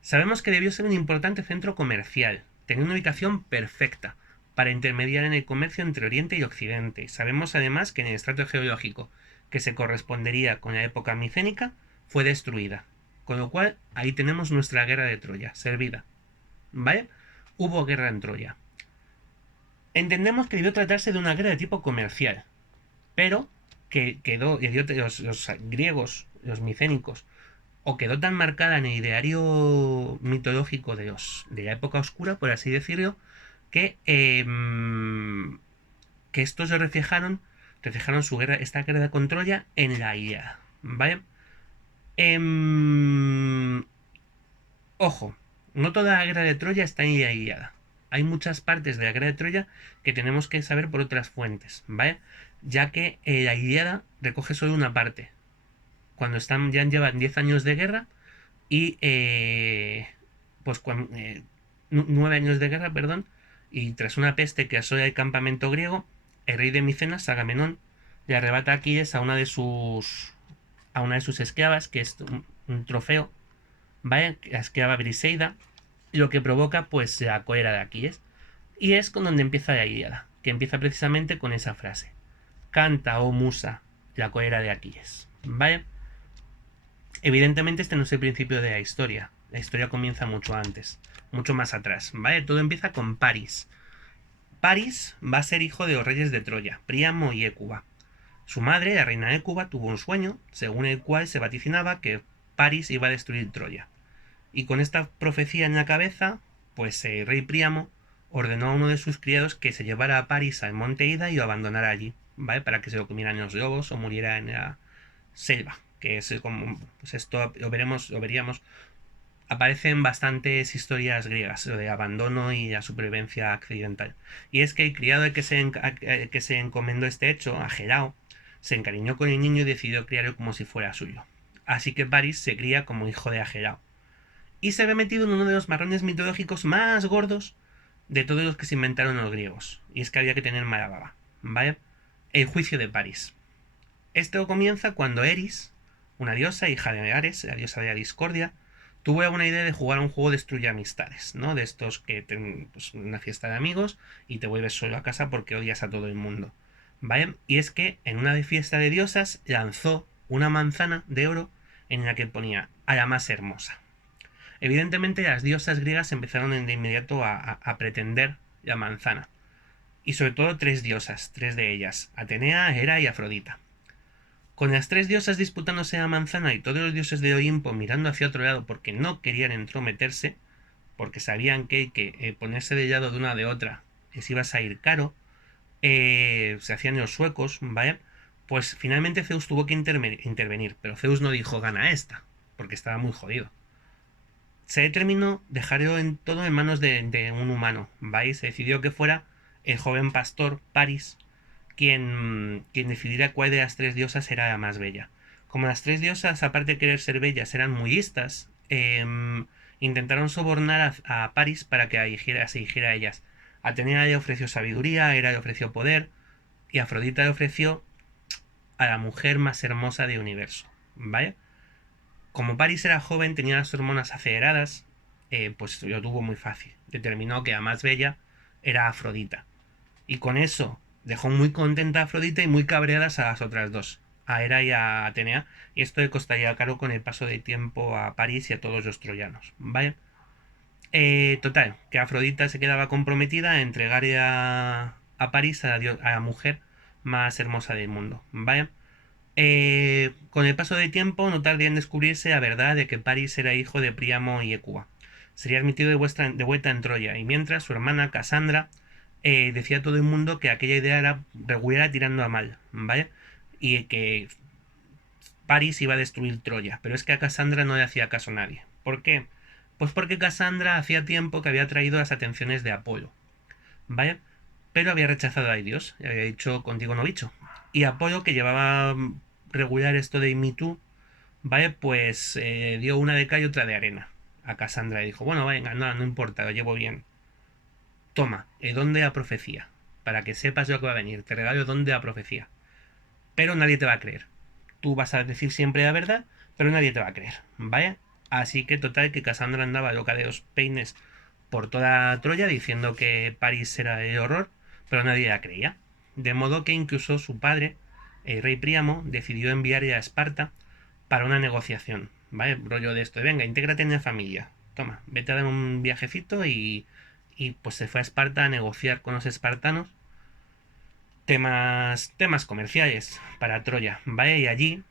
Sabemos que debió ser un importante centro comercial, tenía una ubicación perfecta para intermediar en el comercio entre Oriente y Occidente. Sabemos además que en el estrato geológico que se correspondería con la época micénica fue destruida, con lo cual ahí tenemos nuestra guerra de Troya, servida. ¿Vale? Hubo guerra en Troya. Entendemos que debió tratarse de una guerra de tipo comercial, pero que quedó, los griegos, los micénicos, o quedó tan marcada en el ideario mitológico de la época oscura, por así decirlo, que estos reflejaron esta guerra con Troya en la Ilíada. ¿Vale? Ojo, no toda la guerra de Troya está en la Ilíada. Hay muchas partes de la guerra de Troya que tenemos que saber por otras fuentes, ¿vale? Ya que la Ilíada recoge solo una parte. Cuando ya llevan 10 años de guerra y pues 9 años de guerra, perdón, y tras una peste que asola el campamento griego, el rey de Micenas, Agamenón, le arrebata a Aquiles a una de sus esclavas, que es un trofeo, ¿vale? La esclava Briseida, lo que provoca pues la cólera de Aquiles. Y es con donde empieza la Ilíada, que empieza precisamente con esa frase: canta, oh musa, la cólera de Aquiles. ¿Vale? Evidentemente este no es el principio de la historia. La historia comienza mucho antes, mucho más atrás, ¿vale? Todo empieza con Paris. Paris va a ser hijo de los reyes de Troya, Príamo y Hécuba. Su madre, la reina Hécuba, tuvo un sueño, según el cual se vaticinaba que Paris iba a destruir Troya. Y con esta profecía en la cabeza, pues el rey Príamo ordenó a uno de sus criados que se llevara a Paris al monte Ida y lo abandonara allí, ¿vale? Para que se lo comieran los lobos o muriera en la selva, que es como, pues esto lo veríamos, aparece en bastantes historias griegas, lo de abandono y la supervivencia accidental. Y es que el criado al que se encomendó este hecho, a Gelao, se encariñó con el niño y decidió criarlo como si fuera suyo. Así que Paris se cría como hijo de Agelao. Y se ve metido en uno de los marrones mitológicos más gordos de todos los que se inventaron los griegos. Y es que había que tener mala baba, ¿vale? El juicio de Paris. Esto comienza cuando Eris, una diosa, hija de Ares, la diosa de la discordia, tuvo una idea de jugar a un juego de destruye amistades, ¿no? De estos que tienen pues, una fiesta de amigos y te vuelves solo a casa porque odias a todo el mundo, ¿vale? Y es que en una fiesta de diosas lanzó una manzana de oro en la que ponía a la más hermosa. Evidentemente las diosas griegas empezaron de inmediato a pretender la manzana. Y sobre todo tres de ellas, Atenea, Hera y Afrodita. Con las tres diosas disputándose la manzana y todos los dioses de Olimpo mirando hacia otro lado porque no querían entrometerse, porque sabían que ponerse del lado de una de otra les iba a salir caro, se hacían los suecos, ¿vale? Pues finalmente Zeus tuvo que intervenir, pero Zeus no dijo gana esta, porque estaba muy jodido. Se determinó dejarlo todo en manos de un humano, ¿vale? Se decidió que fuera el joven pastor Paris quien decidiera cuál de las tres diosas era la más bella. Como las tres diosas, aparte de querer ser bellas, eran muy listas, intentaron sobornar a Paris para que se hiciera a ellas. Atenea le ofreció sabiduría, Hera le ofreció poder, y Afrodita le ofreció a la mujer más hermosa del universo, ¿vale? Como Paris era joven, tenía las hormonas aceleradas, pues lo tuvo muy fácil. Determinó que la más bella era Afrodita. Y con eso dejó muy contenta a Afrodita y muy cabreadas a las otras dos, a Hera y a Atenea. Y esto le costaría caro con el paso del tiempo a París y a todos los troyanos, ¿vale? Total, que Afrodita se quedaba comprometida a entregarle a París a la mujer más hermosa del mundo, ¿vale? Con el paso del tiempo no tardía en descubrirse la verdad de que París era hijo de Príamo y Hécuba. Sería admitido de vuelta en Troya, y mientras su hermana Casandra decía a todo el mundo que aquella idea era regular tirando a mal, ¿vale? Y que París iba a destruir Troya, pero es que a Casandra no le hacía caso a nadie. ¿Por qué? Pues porque Casandra hacía tiempo que había traído las atenciones de Apolo, ¿vale? Pero había rechazado a Dios, y había dicho contigo no bicho. Y Apolo, que llevaba regular esto de Me Too, ¿vale? Pues dio una de cal y otra de arena a Casandra y dijo, bueno, venga, no, no importa, lo llevo bien. Toma, el don de la profecía, para que sepas lo que va a venir, te regalo el don de la profecía. Pero nadie te va a creer. Tú vas a decir siempre la verdad, pero nadie te va a creer, ¿vale? Así que total que Casandra andaba loca de los peines por toda Troya diciendo que París era el horror, pero nadie la creía. De modo que incluso su padre, el rey Príamo, decidió enviarle a Esparta para una negociación, ¿vale? Rollo de esto, de, venga, intégrate en la familia, toma, vete a dar un viajecito y pues se fue a Esparta a negociar con los espartanos temas comerciales para Troya, ¿vale? Y allí,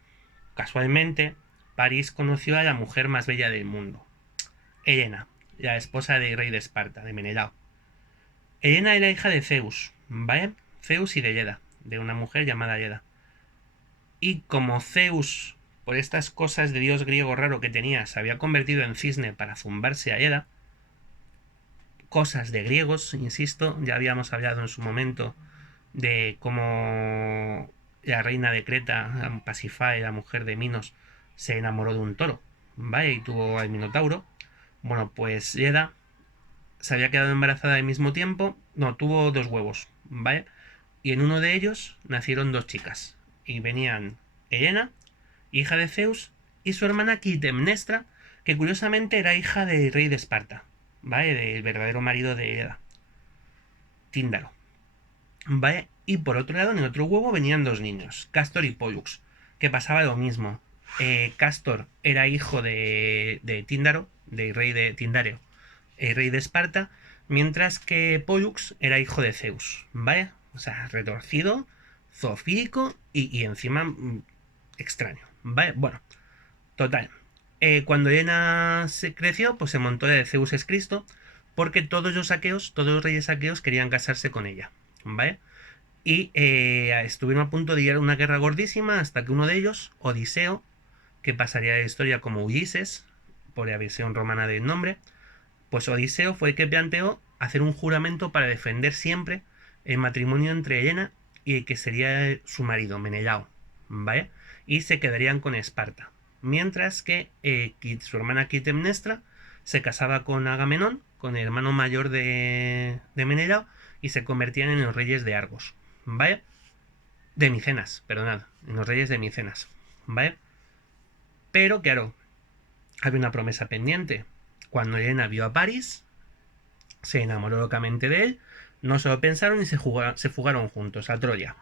casualmente, París conoció a la mujer más bella del mundo, Helena, la esposa del rey de Esparta, de Menelao. Helena era hija de Zeus, ¿vale? Zeus y de Leda, de una mujer llamada Leda. Y como Zeus, por estas cosas de dios griego raro que tenía, se había convertido en cisne para zumbarse a Leda, cosas de griegos, insisto, ya habíamos hablado en su momento de cómo la reina de Creta, Pasifae, la mujer de Minos, se enamoró de un toro, ¿vale? Y tuvo al Minotauro. Bueno, pues Leda se había quedado embarazada al mismo tiempo, no, tuvo dos huevos, ¿vale? Y en uno de ellos nacieron dos chicas, y venían Helena, hija de Zeus, y su hermana Clitemnestra, que curiosamente era hija del rey de Esparta, ¿vale? Del verdadero marido de Leda, Tíndaro, ¿vale? Y por otro lado, en el otro huevo venían dos niños, Castor y Pollux, que pasaba lo mismo. Castor era hijo de Tíndaro, del rey de Tindareo, el rey de Esparta, mientras que Pollux era hijo de Zeus, ¿vale? O sea, retorcido, zoofílico y encima extraño, ¿vale? Bueno, total. Cuando Helena se creció, pues se montó la de Zeus es Cristo, porque todos los aqueos, todos los reyes aqueos querían casarse con ella, ¿vale? Y estuvieron a punto de ir a una guerra gordísima hasta que uno de ellos, Odiseo, que pasaría a la historia como Ulises, por la versión romana del nombre, pues Odiseo fue el que planteó hacer un juramento para defender siempre el matrimonio entre Helena y el que sería su marido, Menelao, ¿vale? Y se quedarían con Esparta. Mientras que su hermana Clitemnestra se casaba con Agamenón, con el hermano mayor de Menelao, y se convertían en los reyes de Argos, ¿vale? De Micenas, perdonad, en los reyes de Micenas, ¿vale? Pero claro, había una promesa pendiente. Cuando Helena vio a París, se enamoró locamente de él, no se lo pensaron y se fugaron juntos a Troya,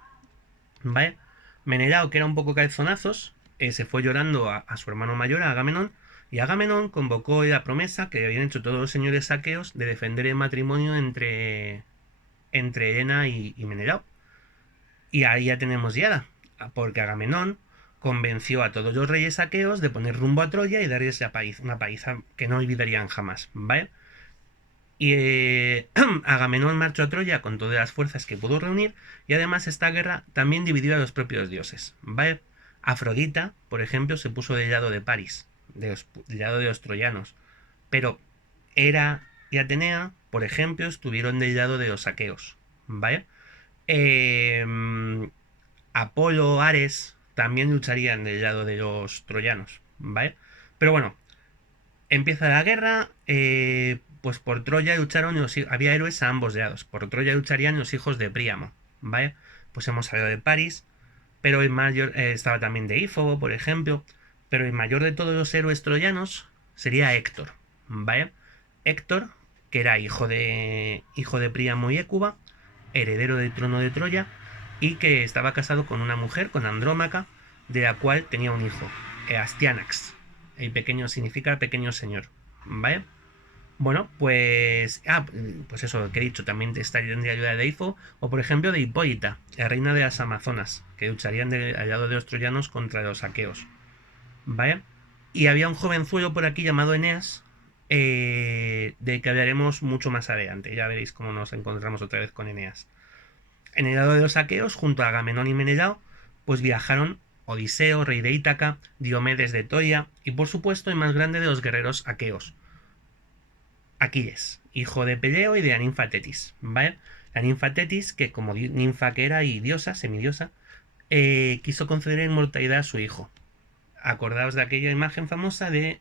¿vale? Menelao, que era un poco calzonazos, se fue llorando a su hermano mayor, a Agamenón, y Agamenón convocó la promesa que habían hecho todos los señores aqueos de defender el matrimonio entre Helena y Menelao. Y ahí ya tenemos Yada, porque Agamenón convenció a todos los reyes aqueos de poner rumbo a Troya y darles una paliza que no olvidarían jamás, ¿vale? Y Agamenón marchó a Troya con todas las fuerzas que pudo reunir, y además esta guerra también dividió a los propios dioses, ¿vale? Afrodita, por ejemplo, se puso del lado de París, del lado de los troyanos, pero Hera y Atenea, por ejemplo, estuvieron del lado de los aqueos, ¿vale? Eh, Apolo, Ares, también lucharían del lado de los troyanos, ¿vale? Pero bueno, empieza la guerra, pues por Troya lucharon, había héroes a ambos lados. Por Troya lucharían los hijos de Príamo, ¿vale? Pues hemos hablado de París, pero el mayor estaba también de Ífobo, por ejemplo. Pero el mayor de todos los héroes troyanos sería Héctor, ¿vale? Héctor, que era hijo de Príamo y Hécuba, heredero del trono de Troya, y que estaba casado con una mujer, con Andrómaca, de la cual tenía un hijo, Astyanax. El pequeño significa pequeño señor, ¿vale? Bueno, pues. Pues eso que he dicho, también estaría de ayuda de Ifo, o por ejemplo de Hipólita, la reina de las Amazonas, que lucharían al lado de los troyanos contra los aqueos. ¿Vale? Y había un jovenzuelo por aquí llamado Eneas, del que hablaremos mucho más adelante. Ya veréis cómo nos encontramos otra vez con Eneas. En el lado de los aqueos, junto a Agamenón y Menelao, pues viajaron Odiseo, rey de Ítaca, Diomedes de Troya y por supuesto el más grande de los guerreros aqueos, Aquiles, hijo de Peleo y de la ninfa Tetis, ¿vale? La ninfa Tetis, que como ninfa que era y diosa, semidiosa, quiso conceder inmortalidad a su hijo. Acordaos de aquella imagen famosa de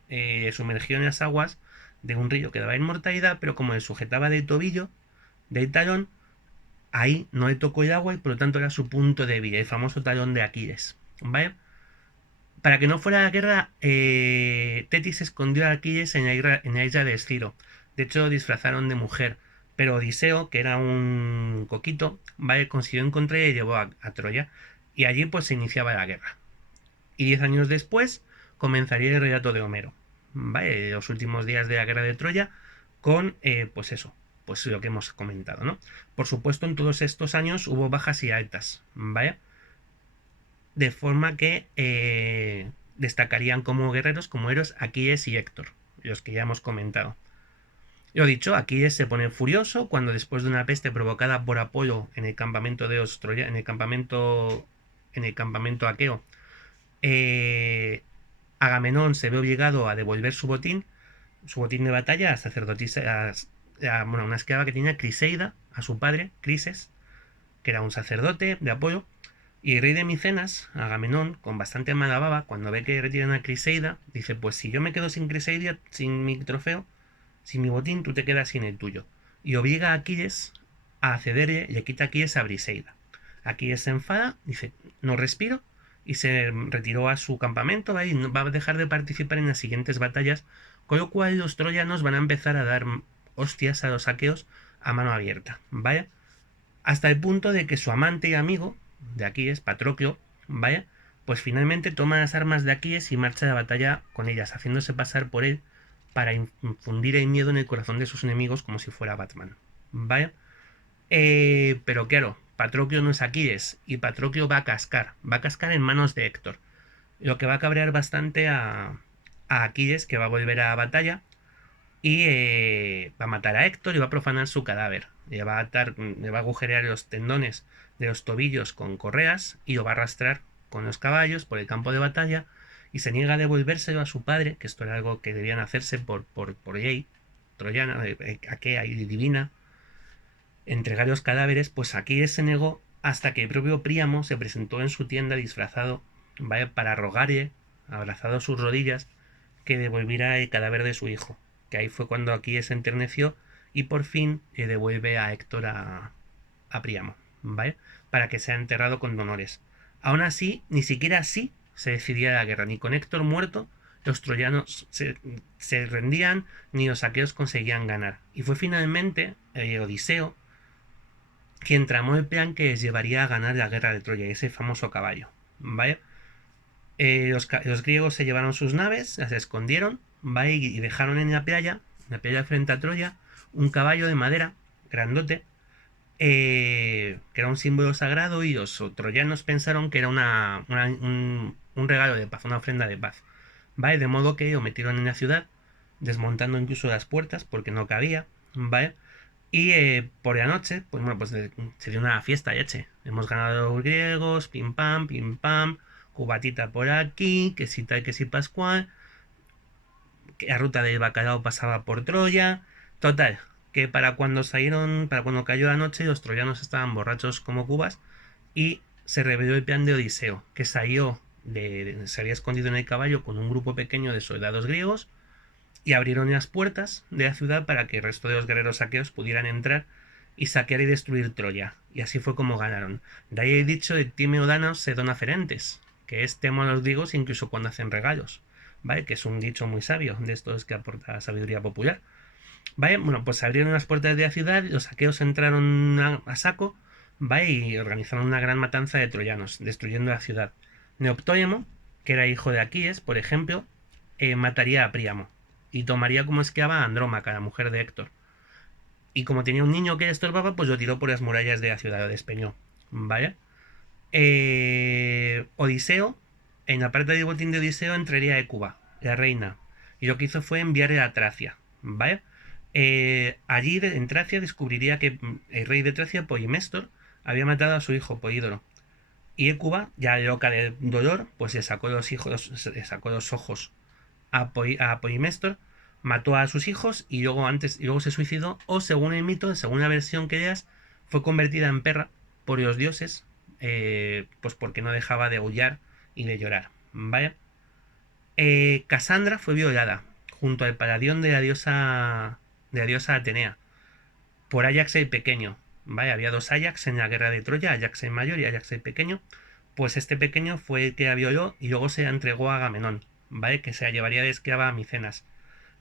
sumergió en las aguas de un río que daba inmortalidad, pero como le sujetaba del tobillo, del talón, ahí no le tocó el agua y por lo tanto era su punto débil, el famoso talón de Aquiles, ¿vale? Para que no fuera la guerra, Tetis escondió a Aquiles en la isla de Esciro. De hecho, lo disfrazaron de mujer. Pero Odiseo, que era un coquito, ¿vale? Consiguió encontrar y llevó a Troya. Y allí pues se iniciaba la guerra. Y 10 años después comenzaría el relato de Homero, ¿vale? Los últimos días de la guerra de Troya con, pues eso, pues lo que hemos comentado, ¿no? Por supuesto, en todos estos años hubo bajas y altas, ¿vale? De forma que destacarían como guerreros, como héroes, Aquiles y Héctor, los que ya hemos comentado. Lo dicho, Aquiles se pone furioso cuando después de una peste provocada por Apolo en el campamento de los Troya, en el campamento aqueo, Agamenón se ve obligado a devolver su botín de batalla a sacerdotisa, bueno, una esclava que tenía Criseida, a su padre, Crises, que era un sacerdote de Apolo, y el rey de Micenas, Agamenón, con bastante mala baba, cuando ve que retiran a Criseida, dice, pues si yo me quedo sin Criseida, sin mi trofeo, sin mi botín, tú te quedas sin el tuyo. Y obliga a Aquiles a cederle, le quita a Aquiles a Briseida. Aquiles se enfada, dice, no respiro, y se retiró a su campamento, ¿vale? Y no va a dejar de participar en las siguientes batallas, con lo cual los troyanos van a empezar a dar hostias a los aqueos a mano abierta, ¿vale? Hasta el punto de que su amante y amigo de Aquiles, Patroclo, ¿vale? Pues finalmente toma las armas de Aquiles y marcha a la batalla con ellas, haciéndose pasar por él para infundir el miedo en el corazón de sus enemigos como si fuera Batman, ¿vale? Pero claro, Patroclo no es Aquiles y Patroclo va a cascar en manos de Héctor, lo que va a cabrear bastante a Aquiles, que va a volver a batalla y va a matar a Héctor y va a profanar su cadáver. Le va a agujerear los tendones de los tobillos con correas y lo va a arrastrar con los caballos por el campo de batalla y se niega a devolvérselo a su padre, que esto era algo que debían hacerse por ley troyana, aquea y divina, entregar los cadáveres. Pues aquí se negó hasta que el propio Príamo se presentó en su tienda disfrazado, ¿vale? Para rogarle, abrazado a sus rodillas, que devolviera el cadáver de su hijo. Que ahí fue cuando Aquiles se enterneció y por fin le devuelve a Héctor a Príamo, ¿vale? Para que sea enterrado con honores. Aún así, ni siquiera así se decidía la guerra. Ni con Héctor muerto, los troyanos se rendían, ni los aqueos conseguían ganar. Y fue finalmente Odiseo quien tramó el plan que les llevaría a ganar la guerra de Troya, ese famoso caballo, ¿vale? Los griegos se llevaron sus naves, las escondieron, ¿vale? Y dejaron en la playa frente a Troya, un caballo de madera, grandote, que era un símbolo sagrado y los troyanos pensaron que era un regalo de paz, una ofrenda de paz, ¿vale? De modo que lo metieron en la ciudad, desmontando incluso las puertas porque no cabía, ¿vale? Y por la noche, pues bueno, pues se dio una fiesta, yache. Hemos ganado los griegos, pim pam, cubatita por aquí, que si tal, que si pascual, que la ruta del bacalao pasaba por Troya. Total, que para cuando cayó la noche, los troyanos estaban borrachos como cubas y se reveló el plan de Odiseo, que salió se había escondido en el caballo con un grupo pequeño de soldados griegos y abrieron las puertas de la ciudad para que el resto de los guerreros aqueos pudieran entrar y saquear y destruir Troya. Y así fue como ganaron. De ahí he dicho de Timeo Danos se dona ferentes, que es temo a los griegos incluso cuando hacen regalos, ¿vale? Que es un dicho muy sabio, de estos que aporta sabiduría popular. ¿Vale? Bueno, pues abrieron las puertas de la ciudad, los aqueos entraron a saco, ¿vale? Y organizaron una gran matanza de troyanos, destruyendo la ciudad. Neoptólemo, que era hijo de Aquiles, por ejemplo, mataría a Príamo y tomaría como esclava a Andrómaca, la mujer de Héctor. Y como tenía un niño que le estorbaba, pues lo tiró por las murallas de la ciudad, lo despeñó. ¿Vale? Odiseo, en la parte del botín de Odiseo entraría Hécuba, la reina. Y lo que hizo fue enviarle a Tracia. ¿Vale? Allí en Tracia descubriría que el rey de Tracia, Polimestor, había matado a su hijo Polídoro. Y Hécuba, ya loca de dolor, pues le sacó los ojos a Polimestor, mató a sus hijos y luego se suicidó, o según el mito, según la versión que leas, fue convertida en perra por los dioses, pues porque no dejaba de aullar y de llorar. ¿Vale? Casandra fue violada junto al paladión de la diosa Atenea por Ajax el Pequeño. ¿Vale? Había dos Ajax en la guerra de Troya, Ajax el Mayor y Ajax el Pequeño. Pues este pequeño fue el que la violó y luego se la entregó a Agamenón, ¿vale? Que se la llevaría de esclava a Micenas.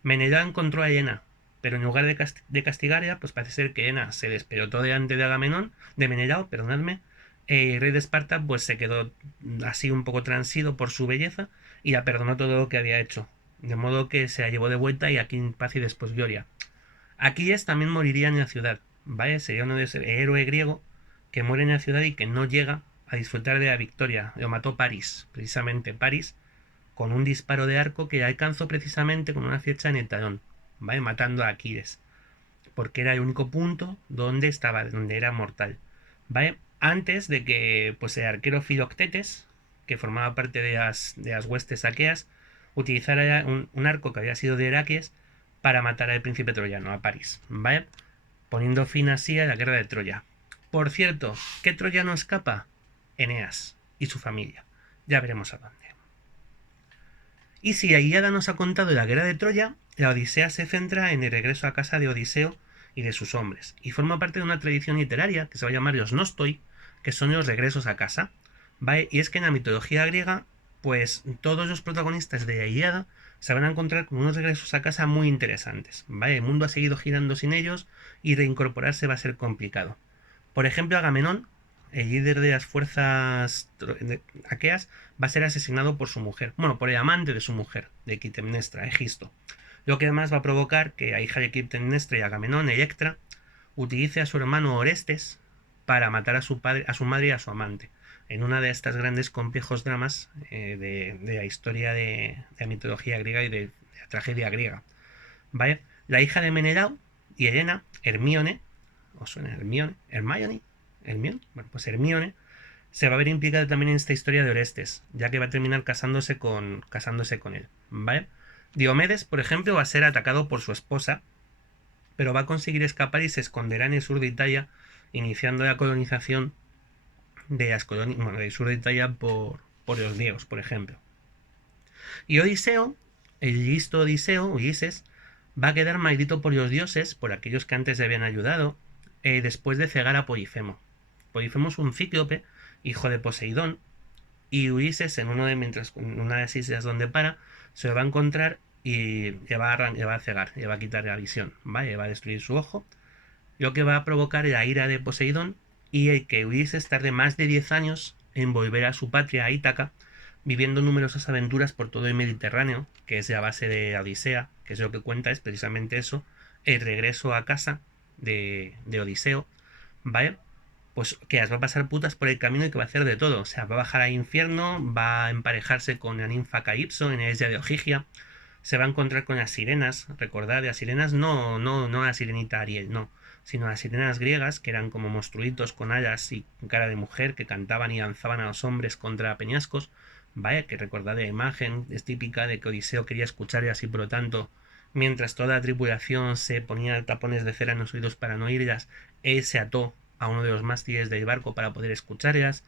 Menelao encontró a Helena, pero en lugar de castigarla, pues parece ser que Helena se despelotó delante de Agamenón, de Menelao, perdonadme. El rey de Esparta pues se quedó así un poco transido por su belleza y la perdonó todo lo que había hecho. De modo que se la llevó de vuelta y aquí en paz y después gloria. Aquiles también moriría en la ciudad, ¿vale? Sería uno de esos héroe griego que muere en la ciudad y que no llega a disfrutar de la victoria. Lo mató París, precisamente París, con un disparo de arco que alcanzó precisamente con una flecha en el talón, ¿vale? Matando a Aquiles, porque era el único punto donde era mortal, ¿vale? Antes de que pues, el arquero Filoctetes, que formaba parte de las huestes aqueas, utilizara un arco que había sido de Heracles para matar al príncipe troyano, a París, ¿vale? Poniendo fin así a la guerra de Troya. Por cierto, ¿qué troyano escapa? Eneas y su familia. Ya veremos a dónde. Y si la Ilíada nos ha contado la guerra de Troya, la Odisea se centra en el regreso a casa de Odiseo y de sus hombres, y forma parte de una tradición literaria que se va a llamar los nostoi, que son los regresos a casa, ¿vale? Y es que en la mitología griega, pues todos los protagonistas de la Ilíada se van a encontrar con unos regresos a casa muy interesantes, ¿vale? El mundo ha seguido girando sin ellos y reincorporarse va a ser complicado. Por ejemplo, Agamenón, el líder de las fuerzas aqueas, va a ser asesinado por su mujer, bueno, por el amante de su mujer, de Clitemnestra, Egisto. Lo que además va a provocar que la hija de Clitemnestra y Agamenón, Electra, utilice a su hermano Orestes para matar a su madre y a su amante, en una de estas grandes complejos dramas de la historia de la mitología griega y de la tragedia griega. ¿Vale? La hija de Menelao y Helena, Hermione, ¿os suena Hermione? ¿Hermione? ¿Hermione? Bueno, pues Hermione se va a ver implicada también en esta historia de Orestes, ya que va a terminar casándose con él, ¿vale? Diomedes, por ejemplo, va a ser atacado por su esposa, pero va a conseguir escapar y se esconderá en el sur de Italia, iniciando la colonización de las colonias, bueno, del sur de Italia por los griegos, por ejemplo. Y Odiseo, el listo Odiseo, Ulises, va a quedar maldito por los dioses, por aquellos que antes le habían ayudado, después de cegar a Polifemo. Polifemo es un cíclope, hijo de Poseidón, y Ulises, en una de las islas donde para, se lo va a encontrar y le va a cegar, le va a quitar la visión, ¿vale? Le va a destruir su ojo, lo que va a provocar la ira de Poseidón y el que Ulises tarde más de 10 años en volver a su patria, a Ítaca, viviendo numerosas aventuras por todo el Mediterráneo, que es la base de la Odisea, que es lo que cuenta, es precisamente eso, el regreso a casa de Odiseo, ¿vale? Pues que las va a pasar putas por el camino y que va a hacer de todo. O sea, va a bajar al infierno, va a emparejarse con la ninfa Calypso en la isla de Ogygia, se va a encontrar con las sirenas, recordad, las sirenas no la sirenita Ariel, no, sino las sirenas griegas, que eran como monstruitos con alas y cara de mujer, que cantaban y lanzaban a los hombres contra peñascos. Vaya, que recordad la imagen, es típica de que Odiseo quería escucharlas y por lo tanto, mientras toda la tripulación se ponía tapones de cera en los oídos para no oírlas, él se ató a uno de los mástiles del barco para poder escucharlas.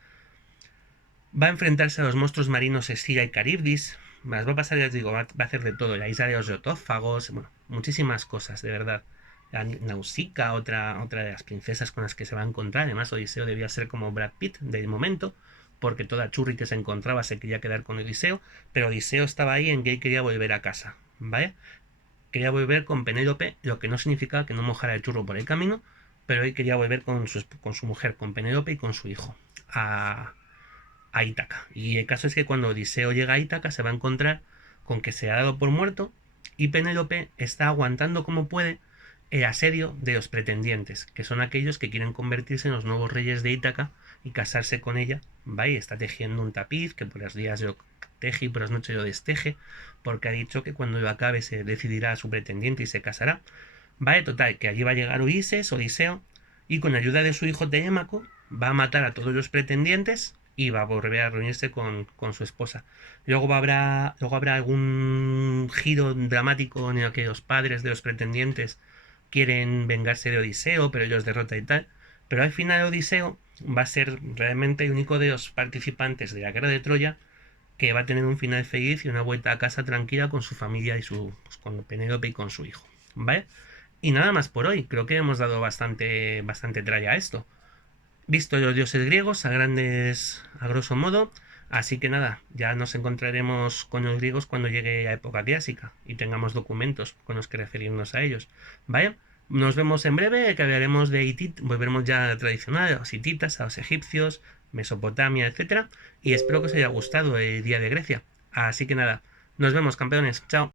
Va a enfrentarse a los monstruos marinos Escila y Caribdis. Más va a pasar, ya os digo, va a hacer de todo. La isla de los Reotófagos, bueno, muchísimas cosas, de verdad. La Nausicaa, otra de las princesas con las que se va a encontrar. Además, Odiseo debía ser como Brad Pitt del momento, porque toda churri que se encontraba se quería quedar con Odiseo, pero Odiseo estaba ahí en que él quería volver a casa, ¿vale? Quería volver con Penélope, lo que no significaba que no mojara el churro por el camino, pero él quería volver con su mujer, con Penélope y con su hijo, a Ítaca. Y el caso es que cuando Odiseo llega a Ítaca se va a encontrar con que se ha dado por muerto y Penélope está aguantando como puede el asedio de los pretendientes, que son aquellos que quieren convertirse en los nuevos reyes de Ítaca y casarse con ella. Va y está tejiendo un tapiz que por los días lo teje y por las noches lo desteje, porque ha dicho que cuando lo acabe se decidirá a su pretendiente y se casará. Vale, total, que allí va a llegar Ulises, Odiseo, y con ayuda de su hijo Telémaco va a matar a todos los pretendientes y va a volver a reunirse con su esposa. Luego habrá algún giro dramático en el que los padres de los pretendientes quieren vengarse de Odiseo, pero ellos derrotan y tal. Pero al final Odiseo va a ser realmente el único de los participantes de la guerra de Troya que va a tener un final feliz y una vuelta a casa tranquila con su familia y pues, con Penélope y con su hijo. ¿Vale? Y nada más por hoy. Creo que hemos dado bastante tralla a esto. Visto los dioses griegos a grosso modo. Así que nada, ya nos encontraremos con los griegos cuando llegue la época clásica y tengamos documentos con los que referirnos a ellos. ¿Vale? Nos vemos en breve, que hablaremos de Hitit, volveremos ya a tradicional, a los hititas, a los egipcios, Mesopotamia, etcétera. Y espero que os haya gustado el día de Grecia. Así que nada, nos vemos, campeones. Chao.